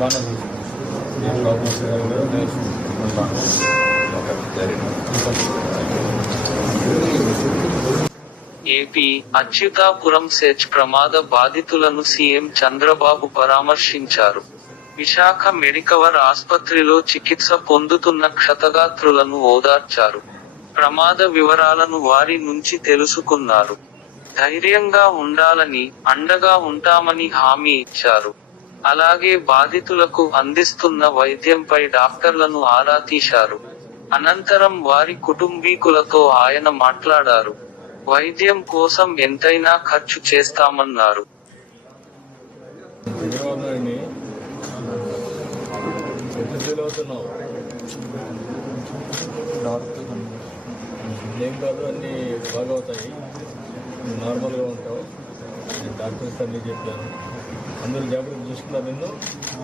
బాగానే చూసుకుంటాం. ఏ ప్రాబ్లమ్స్ కూడా నేర్చుకుంటాం. ఏపీ అచ్యుతాపురం సెచ్ ప్రమాద బాధితులను సీఎం చంద్రబాబు పరామర్శించారు. విశాఖ మెడికవర్ ఆస్పత్రిలో చికిత్స పొందుతున్న క్షతగాత్రులను ఓదార్చారు. ప్రమాద వివరాలను వారి నుంచి తెలుసుకున్నారు. ధైర్యంగా ఉండాలని, అండగా ఉంటామని హామీ ఇచ్చారు. అలాగే బాధితులకు అందిస్తున్న వైద్యంపై డాక్టర్లను ఆరా తీశారు. అనంతరం వారి కుటుంబీకులతో ఆయన మాట్లాడారు. వైద్యం కోసం ఎంతైనా ఖర్చు చేస్తామన్నారు. ఏం కాదు, అన్నీ బాగా అవుతాయి, నార్మల్గా ఉంటావు. డాక్టర్స్ అన్నీ చెప్పాను. అందరూ జాగ్రత్త చూసుకున్నారు నిన్ను.